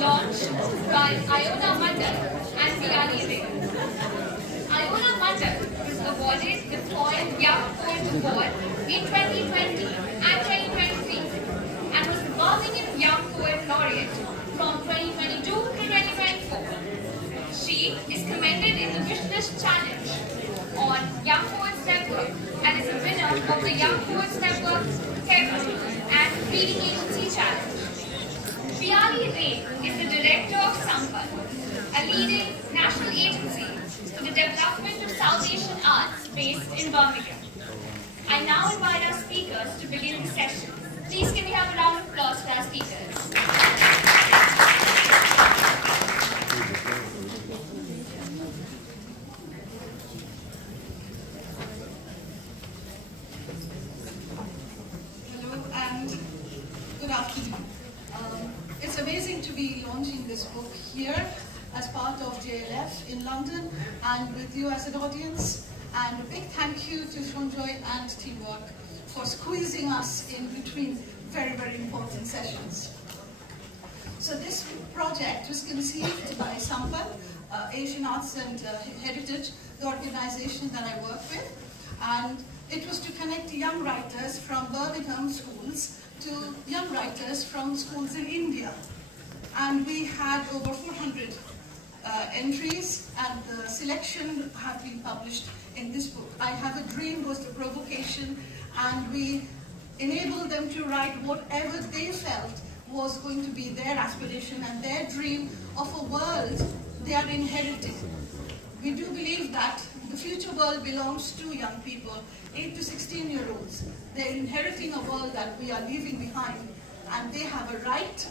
launched by Iona and Ray. Iona was awarded the Foil Young Poet Award in 2020 and 2023 and was the Birmingham Young Poet Laureate from 2022 to 2024. She is commended in the Wishlist Challenge on Young Poets Network and is a winner of the Young Poets Network Temple and Reading Agency Challenge. Ray is the director of Sampan, a leading national agency for the development of South Asian arts based in Birmingham. I now invite our speakers to begin the session. Please can we have a round of applause for our speakers. Hello and good afternoon. It's amazing to be launching this book here as part of JLF in London and with you as an audience. And a big thank you to Shonjoy and Teamwork for squeezing us in between very, very important sessions. So this project was conceived by Sampan, Asian Arts and Heritage, the organization that I work with. And it was to connect young writers from Birmingham schools to young writers from schools in India. And we had over 400 entries, and the selection have been published in this book. I Have a Dream was the provocation, and we enabled them to write whatever they felt was going to be their aspiration and their dream of a world they are inheriting. We do believe that the future world belongs to young people, 8 to 16-year-olds. They're inheriting a world that we are leaving behind, and they have a right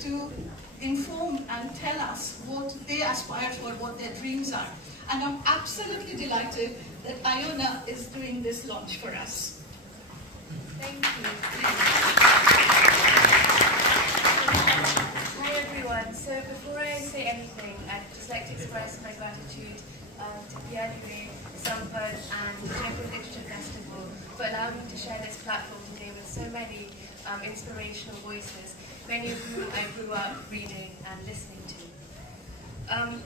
to inform and tell us what they aspire for, what their dreams are. And I'm absolutely delighted that Iona is doing this launch for us. Thank you. Hi everyone. So before I say anything, I'd just like to express my gratitude to Ray, Sampan and the Sheffield Literature Festival for allowing me to share this platform today with so many inspirational voices, many of whom I grew up reading and listening to.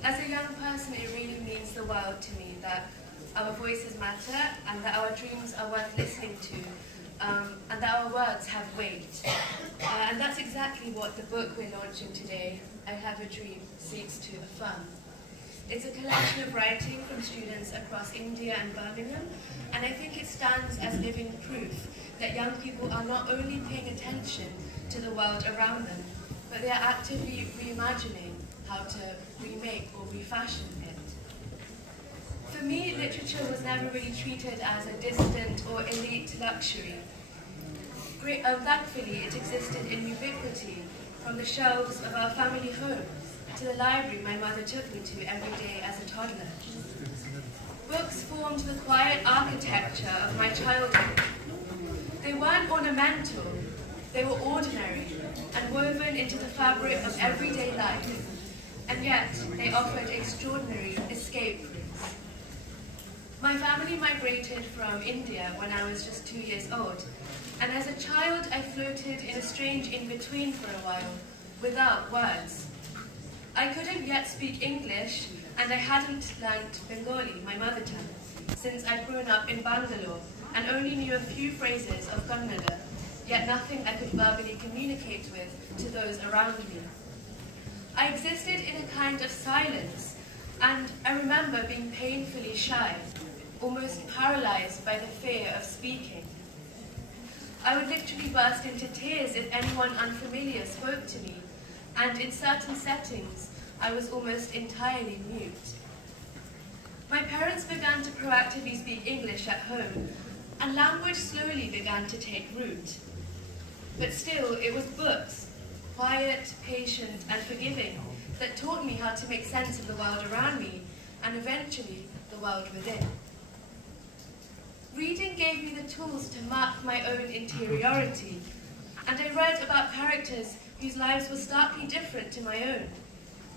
As a young person, it really means the world to me that our voices matter and that our dreams are worth listening to, and that our words have weight. And that's exactly what the book we're launching today, I Have a Dream, seeks to affirm. It's a collection of writing from students across India and Birmingham, and I think it stands as living proof that young people are not only paying attention to the world around them, but they are actively reimagining how to remake or refashion it. For me, literature was never really treated as a distant or elite luxury. Thankfully, it existed in ubiquity, from the shelves of our family home to the library my mother took me to every day as a toddler. Books formed the quiet architecture of my childhood. They weren't ornamental, they were ordinary and woven into the fabric of everyday life, and yet they offered extraordinary escape routes. My family migrated from India when I was just 2 years old, and as a child I floated in a strange in-between for a while, without words. I couldn't yet speak English, and I hadn't learnt Bengali, my mother tongue, since I'd grown up in Bangalore and only knew a few phrases of Kannada, yet nothing I could verbally communicate with to those around me. I existed in a kind of silence, and I remember being painfully shy, almost paralyzed by the fear of speaking. I would literally burst into tears if anyone unfamiliar spoke to me, and in certain settings, I was almost entirely mute. My parents began to proactively speak English at home, and language slowly began to take root. But still, it was books, quiet, patient, and forgiving, that taught me how to make sense of the world around me, and eventually, the world within. Reading gave me the tools to map my own interiority, and I read about characters whose lives were starkly different to my own,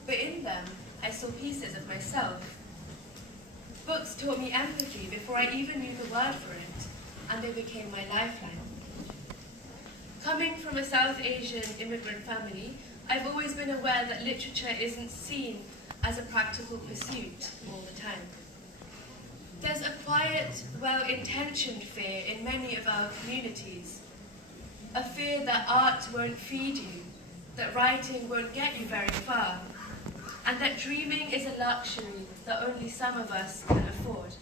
but in them, I saw pieces of myself. Books taught me empathy before I even knew the word for it, and they became my lifeline. Coming from a South Asian immigrant family, I've always been aware that literature isn't seen as a practical pursuit all the time. There's a quiet, well-intentioned fear in many of our communities. A fear that art won't feed you, that writing won't get you very far, and that dreaming is a luxury that only some of us can afford.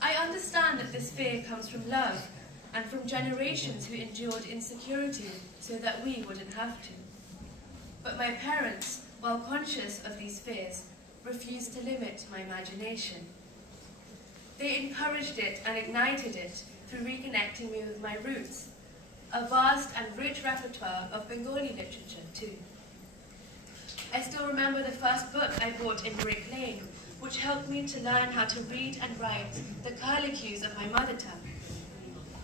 I understand that this fear comes from love and from generations who endured insecurity so that we wouldn't have to. But my parents, while conscious of these fears, refused to limit my imagination. They encouraged it and ignited it through reconnecting me with my roots, a vast and rich repertoire of Bengali literature too. I still remember the first book I bought in Brick Lane, which helped me to learn how to read and write the curlicues of my mother tongue.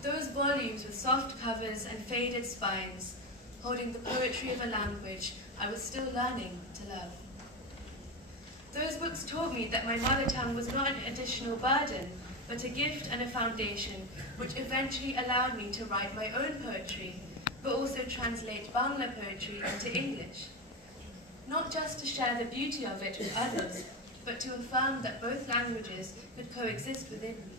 Those volumes with soft covers and faded spines, holding the poetry of a language I was still learning to love. Those books taught me that my mother tongue was not an additional burden, but a gift and a foundation which eventually allowed me to write my own poetry, but also translate Bangla poetry into English. Not just to share the beauty of it with others, but to affirm that both languages could coexist within me.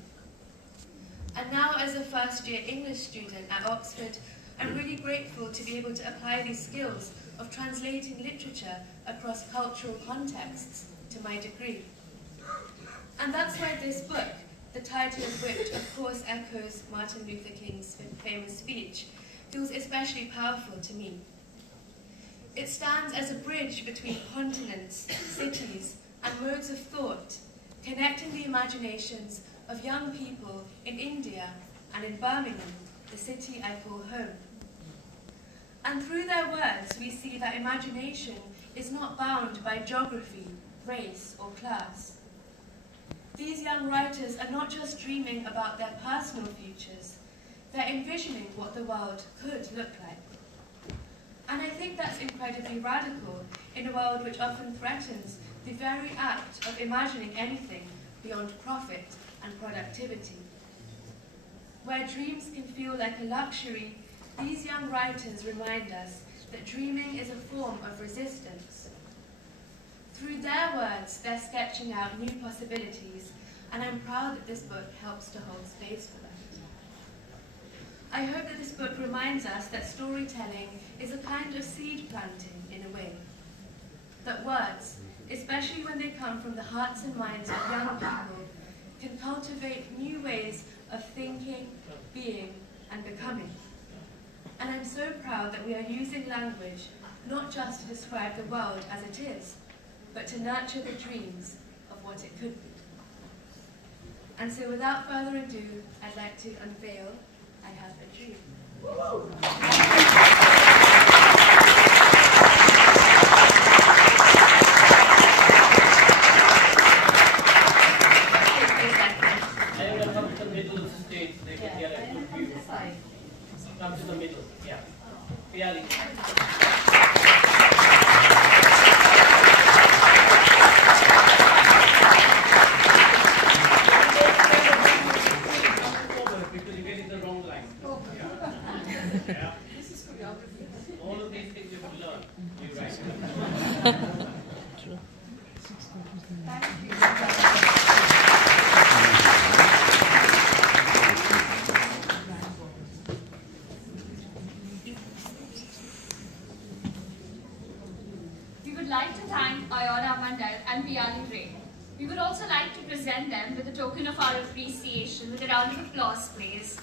And now, as a first-year English student at Oxford, I'm really grateful to be able to apply these skills of translating literature across cultural contexts to my degree. And that's why this book, the title of which of course echoes Martin Luther King's famous speech, feels especially powerful to me. It stands as a bridge between continents, cities, and modes of thought, connecting the imaginations of young people in India and in Birmingham, the city I call home. And through their words, we see that imagination is not bound by geography, race, or class. These young writers are not just dreaming about their personal futures, they're envisioning what the world could look like. And I think that's incredibly radical in a world which often threatens the very act of imagining anything beyond profit and productivity. Where dreams can feel like a luxury, these young writers remind us that dreaming is a form of resistance. Through their words, they're sketching out new possibilities, and I'm proud that this book helps to hold space for that. I hope that this book reminds us that storytelling is a kind of seed planting in a way. That words, especially when they come from the hearts and minds of young people, can cultivate new ways of thinking, being, and becoming. And I'm so proud that we are using language not just to describe the world as it is, but to nurture the dreams of what it could be. And so without further ado, I'd like to unveil I Have a Dream. Come to the middle, yeah. Piyali. Because you're getting the wrong line. Yeah. This is choreography. All of these things you have to learn. You write. Thank you. Iona and Piyali. We would also like to present them with a token of our appreciation with a round of applause, please.